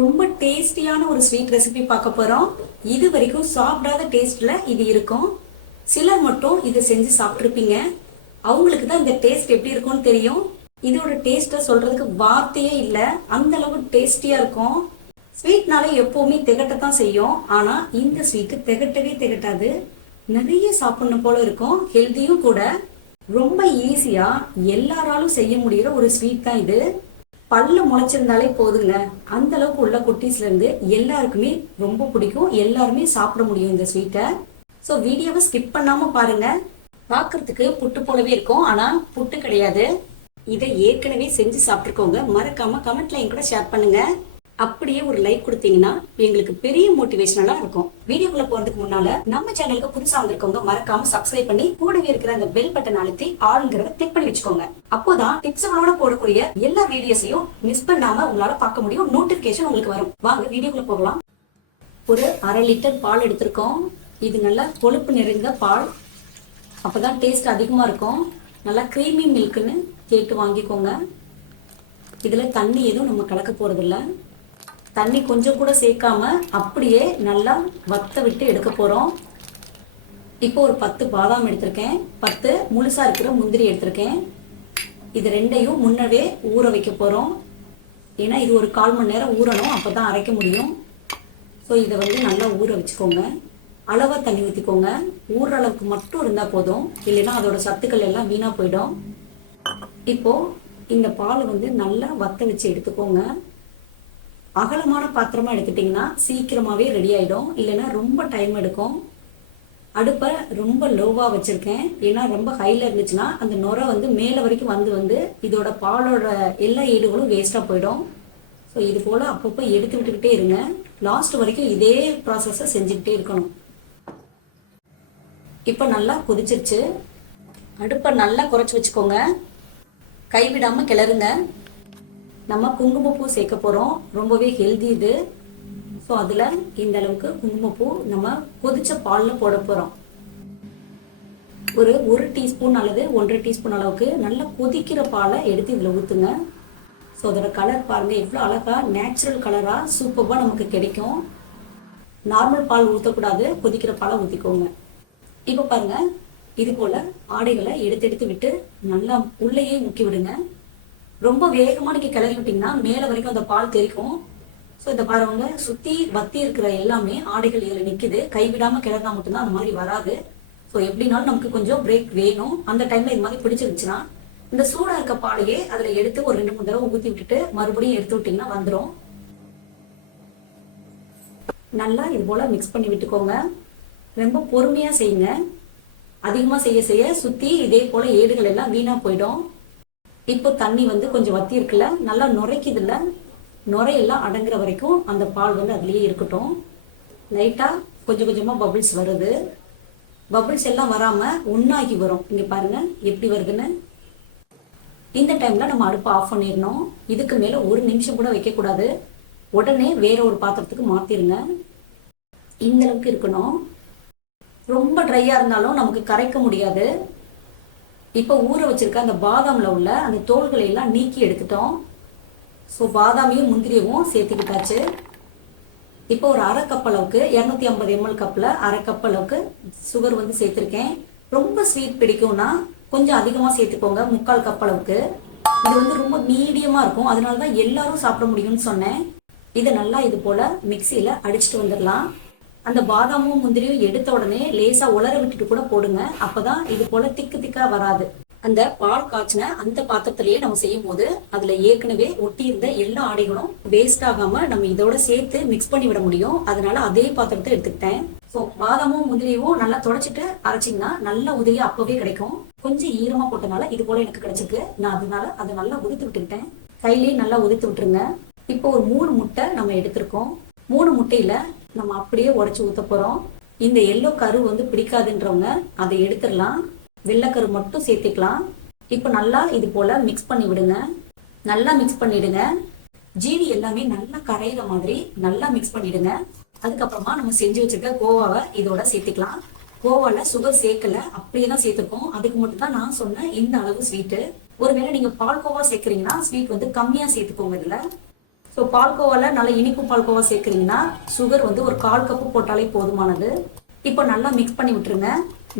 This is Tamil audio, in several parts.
ரொம்ப டேஸ்டியான ஒரு ஸ்வீட் ரெசிபி பார்க்க போகிறோம் இது வரைக்கும் சாப்பிடாத டேஸ்ட்டில் இது இருக்கும். சிலர் மட்டும் இதை செஞ்சு சாப்பிட்ருப்பீங்க அவங்களுக்கு தான் இந்த டேஸ்ட் எப்படி இருக்கும்னு தெரியும். இதோட டேஸ்ட்டை சொல்கிறதுக்கு வார்த்தையே இல்லை. அந்த அளவுக்கு இருக்கும். ஸ்வீட்னாலே எப்பவுமே திகட்டத்தான் செய்யும். ஆனால் இந்த ஸ்வீட்டு திகட்டவே திகட்டாது. நிறைய சாப்பிடணும் போல இருக்கும். ஹெல்த்தியும் கூட. ரொம்ப ஈஸியாக எல்லாராலும் செய்ய முடிகிற ஒரு ஸ்வீட் தான் இது. பல்லு முளைச்சிருந்தாலே போதுங்க. அந்த அளவுக்கு உள்ள குட்டீஸ்ல இருந்து எல்லாருக்குமே ரொம்ப பிடிக்கும். எல்லாருமே சாப்பிட முடியும் இந்த ஸ்வீட்டை ஸோ வீடியோவை ஸ்கிப் பண்ணாம பாருங்க. பார்க்கறதுக்கு புட்டு போலவே இருக்கும். ஆனா புட்டு கிடையாது. இதை ஏற்கனவே செஞ்சு சாப்பிட்டுருக்கோங்க. மறக்காம கமெண்ட்ல என் கூட ஷேர் பண்ணுங்க. அப்படியே ஒரு லைக் கொடுத்தீங்கன்னா எங்களுக்கு பெரிய மோட்டிவேஷனலா இருக்கும். வீடியோக்குள்ள போறதுக்கு முன்னால நம்ம சேனலுக்கு புதுசா வந்திருக்கவங்க மறக்காம சப்ஸ்கிரைப் பண்ணி கூடவே இருக்கிற அந்த பெல் பட்டன் அழுத்தி ஆளுங்கிறத கிளிக் பண்ணி வச்சுக்கோங்க. அப்போதான் டிப்ஸுகளோட போடக்கூடிய எல்லா வீடியோஸையும் மிஸ் பண்ணாம உங்களால பார்க்க முடியும். நோட்டிபிகேஷன் உங்களுக்கு வரும். வாங்க வீடியோக்குள்ள போகலாம். ஒரு அரை லிட்டர் பால் எடுத்திருக்கோம். இது நல்லா கொழுப்பு நிறைந்த பால். அப்பதான் டேஸ்ட் அதிகமா இருக்கும். நல்லா க்ரீமி மில்க்னு கேட்டு வாங்கிக்கோங்க. இதுல தண்ணி எதுவும் நம்ம கலக்க போகிறதில்ல தண்ணி கொஞ்சம் கூட சேர்க்காம அப்படியே நல்லா வத்த விட்டு எடுக்க போகிறோம் இப்போ ஒரு பத்து பாதாம் எடுத்திருக்கேன். பத்து முழுசா இருக்கிற முந்திரி எடுத்திருக்கேன். இது ரெண்டையும் முன்னவே ஊற வைக்க போகிறோம் ஏன்னா இது ஒரு கால் மணி நேரம் ஊறணும் அப்போ தான் அரைக்க முடியும். ஸோ இதை வந்து நல்லா ஊற வச்சுக்கோங்க. அளவாக தண்ணி ஊற்றிக்கோங்க ஊற அளவுக்கு மட்டும் இருந்தால் போதும். இல்லைன்னா அதோட சத்துக்கள் எல்லாம் வீணாக போயிடும். இப்போது இந்த பாலை வந்து நல்லா வத்த வச்சு எடுத்துக்கோங்க. அகலமான பாத்திரமா எடுத்துட்டிங்கன்னா சீக்கிரமாகவே ரெடி ஆகிடும் இல்லைன்னா ரொம்ப டைம் எடுக்கும். அடுப்பை ரொம்ப லோவாக வச்சுருக்கேன். ஏன்னா ரொம்ப ஹையில் இருந்துச்சுன்னா அந்த நுரை வந்து மேலே வரைக்கும் வந்து வந்து இதோட பாலோட எல்லா ஈடுகளும் வேஸ்ட்டாக போயிடும். ஸோ இது போல் அப்பப்போ எடுத்து விட்டுக்கிட்டே இருங்க. லாஸ்ட் வரைக்கும் இதே ப்ராசஸை செஞ்சுக்கிட்டே இருக்கணும். இப்போ நல்லா கொதிச்சிருச்சு. அடுப்பை நல்லா குறைச்சி வச்சுக்கோங்க. கைவிடாமல் கிளறுங்க. நம்ம குங்குமப்பூ சேர்க்க போகிறோம் ரொம்பவே ஹெல்தி இது. ஸோ அதில் இந்த அளவுக்கு குங்குமப்பூ நம்ம கொதிச்ச பாலில் போட போகிறோம் ஒரு ஒரு டீஸ்பூன் அல்லது ஒன்றரை டீஸ்பூன் அளவுக்கு நல்லா கொதிக்கிற பாலை எடுத்து இதில் ஊற்றுங்க ஸோ அதோட கலர் பாருங்கள் எவ்வளோ அழகாக நேச்சுரல் கலராக சூப்பராக நமக்கு கிடைக்கும். நார்மல் பால் ஊற்றக்கூடாது கொதிக்கிற பாலை ஊற்றிக்கோங்க இப்போ பாருங்கள் இது போல் ஆடைகளை எடுத்து எடுத்து விட்டு நல்லா உள்ளேயே முக்கி விடுங்க. ரொம்ப வேகமாக நீங்கள் கிளறி விட்டீங்கன்னா மேலே வரைக்கும் அந்த பால் தெரிக்கும். ஸோ இந்த பாருங்க. சுற்றி வத்தி இருக்கிற எல்லாமே ஆடைகள் இதில் நிற்குது கைவிடாமல் கிளறினா மட்டும்தான் அந்த மாதிரி வராது. ஸோ எப்படினாலும் நமக்கு கொஞ்சம் பிரேக் வேணும். அந்த டைமில் இது மாதிரி பிடிச்சிருந்துச்சுன்னா இந்த சூடாக இருக்க பாலையே அதில் எடுத்து ஒரு ரெண்டு மூணு தடவை ஊற்றி விட்டுட்டு மறுபடியும் எடுத்து விட்டிங்கன்னா வந்துடும் நல்லா இது போல் மிக்ஸ் பண்ணி விட்டுக்கோங்க. ரொம்ப பொறுமையாக செய்யுங்க. அதிகமாக செய்ய செய்ய சுற்றி இதே போல் ஏடுகள் எல்லாம் வீணாக போயிடும். இப்போ தண்ணி வந்து கொஞ்சம் வத்தி இருக்குல்ல நல்லா நுரைக்குதுல்ல நுரையெல்லாம் அடங்குற வரைக்கும் அந்த பால் வந்து அதுலேயே இருக்கட்டும். லைட்டாக கொஞ்சம் கொஞ்சமாக பபிள்ஸ் வருது. பபிள்ஸ் எல்லாம் வராமல் ஒன்றாகி வரும். இங்கே பாருங்கள் எப்படி வருதுன்னு? இந்த டைமில் நம்ம அடுப்பை ஆஃப் பண்ணிடணும். இதுக்கு மேலே ஒரு நிமிஷம் கூட வைக்கக்கூடாது. உடனே வேற ஒரு பாத்திரத்துக்கு மாற்றிடுங்க இந்த அளவுக்கு இருக்கணும். ரொம்ப ட்ரையாக இருந்தாலும் நமக்கு கரைக்க முடியாது. இப்போ ஊற வச்சிருக்க அந்த பாதாமில் உள்ள அந்த தோள்களை எல்லாம் நீக்கி எடுத்துட்டோம். ஸோ பாதாமியும் முந்திரியவும் சேர்த்துக்கிட்டாச்சு. இப்போ ஒரு அரை கப் அளவுக்கு இரநூத்தி ஐம்பது எம்எல் கப்பில் அரை கப் அளவுக்கு சுகர் வந்து சேர்த்துருக்கேன். ரொம்ப ஸ்வீட் பிடிக்கும்னா கொஞ்சம் அதிகமாக சேர்த்துக்கோங்க முக்கால் கப் அளவுக்கு. இது வந்து ரொம்ப மீடியமாக இருக்கும். அதனால தான் எல்லாரும் சாப்பிட முடியும்னு சொன்னேன். இதை நல்லா இது போல் மிக்சியில் அடிச்சுட்டு வந்துடலாம். அந்த பாதாமும் முந்திரியும் எடுத்த உடனே லேசா உலர விட்டுட்டு கூட போடுங்க. அப்பதான் இது போல திக்கு திக்கா வராது. அந்த பால் காய்ச்சின அந்த பாத்திரத்திலேயே நம்ம செய்யும் போது அதுல ஏற்கனவே ஒட்டி இருந்த எல்லா ஆடைகளும் வேஸ்ட் ஆகாம நம்ம இதோட சேர்த்து மிக்ஸ் பண்ணி விட முடியும். அதனால அதே பாத்திரத்தை எடுத்துக்கிட்டேன். ஸோ பாதாமும் முந்திரியும் நல்லா தொடச்சிட்டு அரைச்சிங்கன்னா நல்ல உதவி அப்பவே கிடைக்கும். கொஞ்சம் ஈரமா போட்டனால இது போல எனக்கு கிடைச்சிருக்கு. நான் அதனால அதை நல்லா உதித்து விட்டுக்கிட்டேன். கையிலேயே நல்லா உதித்து விட்டுருங்க. இப்போ ஒரு மூணு முட்டை நம்ம எடுத்திருக்கோம். மூணு முட்டையில நம்ம அப்படியே உடைச்சு ஊத்த போறோம். இந்த எல்லோ கரு வந்து பிடிக்காதுன்றவங்க அதை எடுத்துடலாம். வெள்ளைக்கரு மட்டும் சேர்த்துக்கலாம். இப்போ நல்லா இது போல மிக்ஸ் பண்ணி விடுங்க. நல்லா மிக்ஸ் பண்ணிடுங்க. ஜீனி எல்லாமே நல்லா கரையிற மாதிரி நல்லா மிக்ஸ் பண்ணிடுங்க. அதுக்கப்புறமா நம்ம செஞ்சு வச்சிருக்க கோவாவை இதோட சேர்த்துக்கலாம். கோவால சுகர் சேர்க்கல அப்படியே தான் சேர்த்துருக்கோம். அதுக்கு மட்டும் தான் நான் சொன்ன இந்த அளவு ஸ்வீட்டு ஒருவேளை நீங்க பால் கோவா சேர்க்குறீங்கன்னா ஸ்வீட் வந்து கம்மியா சேர்த்துக்கோங்க இதுல. ஸோ இப்போ பால்கோவால நல்லா இனிப்பு பால்கோவா சேர்க்குறீங்கன்னா சுகர் வந்து ஒரு கால் கப்பு போட்டாலே போதுமானது. இப்போ நல்லா மிக்ஸ் பண்ணி விட்டுருங்க.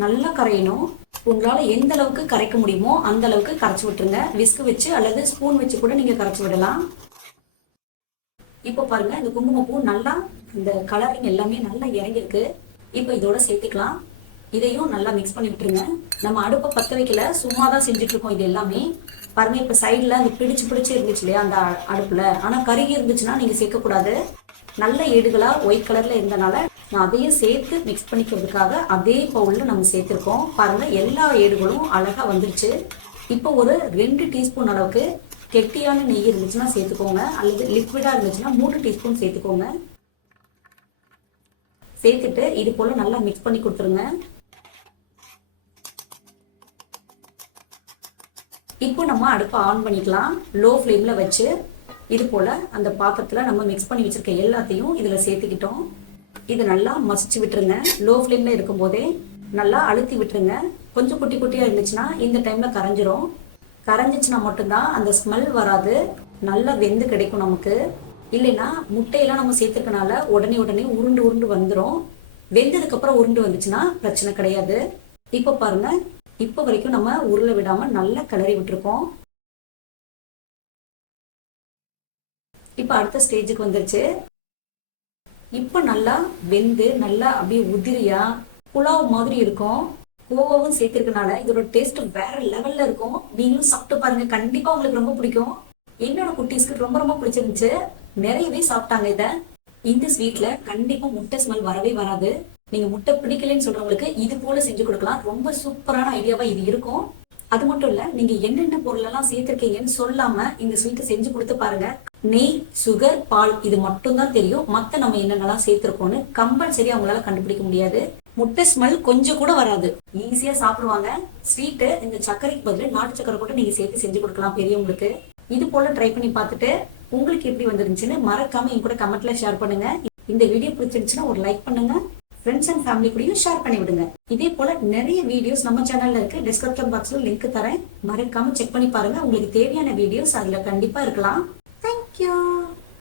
நல்லா கரையணும். உங்களால எந்த அளவுக்கு கரைக்க முடியுமோ அந்த அளவுக்கு கரைச்சி விட்டுருங்க. விஸ்கு வச்சு அல்லது ஸ்பூன் வச்சு கூட நீங்க கரைச்சி விடலாம். இப்போ பாருங்க இந்த குங்குமப்பூ நல்லா இந்த கலரிங் எல்லாமே நல்லா இறங்கியிருக்கு. இப்போ இதோட சேர்த்துக்கலாம். இதையும் நல்லா மிக்ஸ் பண்ணி விட்டுருங்க. நம்ம அடுப்பை பற்ற வைக்கல சும்மா தான் செஞ்சுட்டு இருக்கோம் இது எல்லாமே. பாருங்க இப்போ சைடில் அந்த பிடிச்சு பிடிச்சு இருந்துச்சு இல்லையா அந்த அடுப்பில். ஆனால் கருகி இருந்துச்சுன்னா நீங்கள் சேர்க்கக்கூடாது. நல்ல ஏடுகளா ஒயிட் கலர்ல இருந்தனால நான் அதையும் சேர்த்து மிக்ஸ் பண்ணிக்கிறதுக்காக அதே பவுல்ல நம்ம சேர்த்துருக்கோம். பாருங்க எல்லா ஏடுகளும் அழகா வந்துருச்சு. இப்போ ஒரு ரெண்டு டீஸ்பூன் அளவுக்கு கெட்டியான நெய் இருந்துச்சுன்னா சேர்த்துக்கோங்க. அல்லது லிக்விடா இருந்துச்சுன்னா மூணு டீஸ்பூன் சேர்த்துக்கோங்க. சேர்த்துட்டு இது போல நல்லா மிக்ஸ் பண்ணி கொடுத்துருங்க. இப்போ நம்ம அடுப்பை ஆன் பண்ணிக்கலாம். லோ ஃப்ளேமில் வச்சு இது போல் அந்த பாத்திரத்தில் நம்ம மிக்ஸ் பண்ணி வச்சிருக்க எல்லாத்தையும் இதில் சேர்த்துக்கிட்டோம். இது நல்லா மசிச்சு விட்டுருங்க. லோ ஃப்ளேமில் இருக்கும்போதே நல்லா அழுத்தி விட்டுருங்க. கொஞ்சம் குட்டி குட்டியாக இருந்துச்சுன்னா இந்த டைமில் கரைஞ்சிரும். கரைஞ்சிச்சுன்னா மட்டும்தான் அந்த ஸ்மெல் வராது. நல்லா வெந்து கிடைக்கும் நமக்கு. இல்லைன்னா முட்டையெல்லாம் நம்ம சேர்த்துக்கனால உடனே உடனே உருண்டு உருண்டு வந்துடும் வெந்ததுக்கப்புறம் உருண்டு வந்துச்சுன்னா பிரச்சனை கிடையாது. இப்போ பாருங்கள் இப்போ வரைக்கும் நம்ம உருளை விடாம நல்லா கிளறி விட்டுருக்கோம். இப்போ அடுத்த ஸ்டேஜுக்கு வந்துருச்சு. இப்போ நல்லா வெந்து நல்லா அப்படியே உதிரியா புலாவ் மாதிரி இருக்கும். கோவாவும் சேர்த்துருக்கனால இதோட டேஸ்ட் வேற லெவல்ல இருக்கும். நீங்களும் சாப்பிட்டு பாருங்க. கண்டிப்பா உங்களுக்கு ரொம்ப பிடிக்கும். என்னோட குட்டீஸ்க்கு ரொம்ப ரொம்ப பிடிச்சிருந்துச்சு. நிறையவே சாப்பிட்டாங்க இதை. இந்த ஸ்வீட்ல கண்டிப்பா முட்டை ஸ்மெல் வரவே வராது. நீங்க முட்டை பிடிக்கலன்னு சொல்றவங்களுக்கு இது போல செஞ்சு கொடுக்கலாம். ரொம்ப சூப்பரான ஐடியாவா இது இருக்கும். அது மட்டும் இல்ல நீங்க என்னென்ன பொருள் எல்லாம் சேர்த்திருக்கீங்கன்னு சொல்லாம இந்த ஸ்வீட்டை செஞ்சு கொடுத்து பாருங்க. நெய் சுகர் பால் இது மட்டும் தான் தெரியும். மத்த நம்ம என்னென்னலாம் சேர்த்திருக்கோம்னு கம்பல்சரி அவங்களால கண்டுபிடிக்க முடியாது. முட்டை ஸ்மெல் கொஞ்சம் கூட வராது. ஈஸியா சாப்பிடுவாங்க. ஸ்வீட்டு இந்த சர்க்கரைக்கு பதில் நாட்டு சக்கரை கூட நீங்க சேர்த்து செஞ்சு கொடுக்கலாம் பெரியவங்களுக்கு. இது போல ட்ரை பண்ணி பார்த்துட்டு உங்களுக்கு எப்படி வந்துருந்துச்சுன்னு மறக்காம என் கூட கமெண்ட்ல ஷேர் பண்ணுங்க. இந்த வீடியோ பிடிச்சிருந்துச்சுன்னா ஒரு லைக் பண்ணுங்க. ஃப்ரெண்ட்ஸ் அண்ட் ஃபேமிலி கூடயும் ஷேர் பண்ணி விடுங்க. இதே போல நிறைய வீடியோஸ் நம்ம சேனல்ல இருக்கு. டிஸ்கிரிப்ஷன் பாக்ஸ்ல லிங்க் தரேன். மறக்காம செக் பண்ணி பாருங்க. உங்களுக்கு தேவையான வீடியோஸ் அதுல கண்டிப்பா இருக்கலாம். தேங்க்யூ